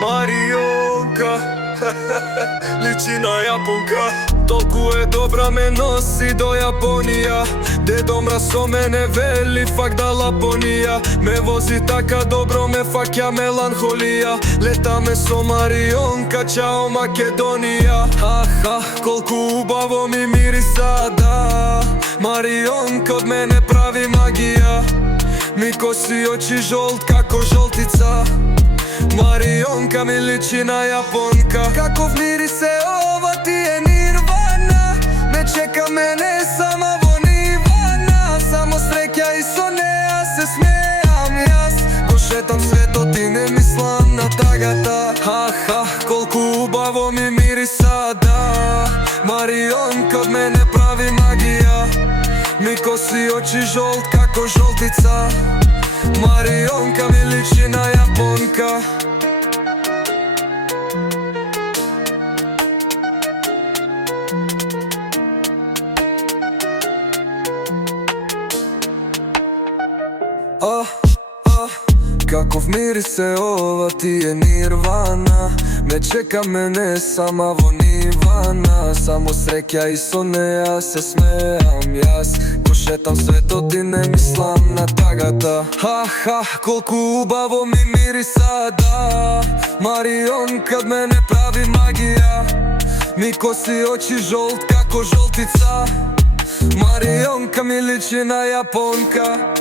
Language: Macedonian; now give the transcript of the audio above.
Marionka liči na Japonka. Толку е добра, ме носи до Јапонија. Дедо мра со мене вели фак да Лапонија. Ме вози така добро, ме фаќа меланхолија. Летаме со Марионка, чао Македонија. Колку убаво ми мириса, да. Марионка од мене прави магија. Ми коси очи жолт како жолтица. Марионка ми личи на Јапонка. Каков мирис е ова, ти е нирвана. Ме чека мене сама во нивана. Само среќа и со неа се смеам јас. Го шетам светот и не мислам на тагата. Колку убаво ми мириса, да. Марионка од мене прави магија. Ми коси очи жолт како жолтица. Марионка ми личи на Јапонка. Каков мирис е ова, ти е нирвана. Ме чека мене сама во нивана. Само среќа и со неа се смеам јас. Го шетам светот и не мислам на тагата. Колку убаво ми мириса, да. Марионка од мене прави магија. Ми коси очи жолт како жолтица. Марионка ми личи на Јапонка.